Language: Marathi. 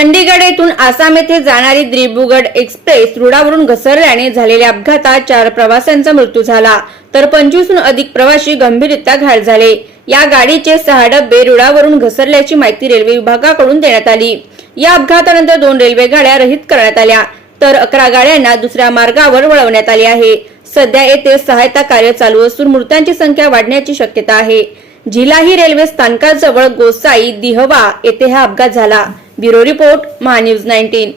चंडीगड येथून आसाम येथे जाणारी द्रिबुगड एक्सप्रेस रुळावरून घसरल्याने झालेल्या अपघातात चार प्रवाशांचा मृत्यू झाला तर पंचवीसहून अधिक प्रवासी गंभीररित्या घायल झाले. या गाडीचे सहा डबे रुळावरून घसरल्याची माहिती रेल्वे विभागाकडून देण्यात आली. या अपघातानंतर दोन रेल्वे गाड्या रहित करण्यात आल्या तर अकरा गाड्यांना दुसऱ्या मार्गावर वळवण्यात आली आहे. सध्या येथे सहायता कार्य चालू असून मृतांची संख्या वाढण्याची शक्यता आहे. झिलाही रेल्वे स्थानकाजवळ गोसाई दिहवा येथे हा अपघात झाला. Bureau report MahaNews nineteen.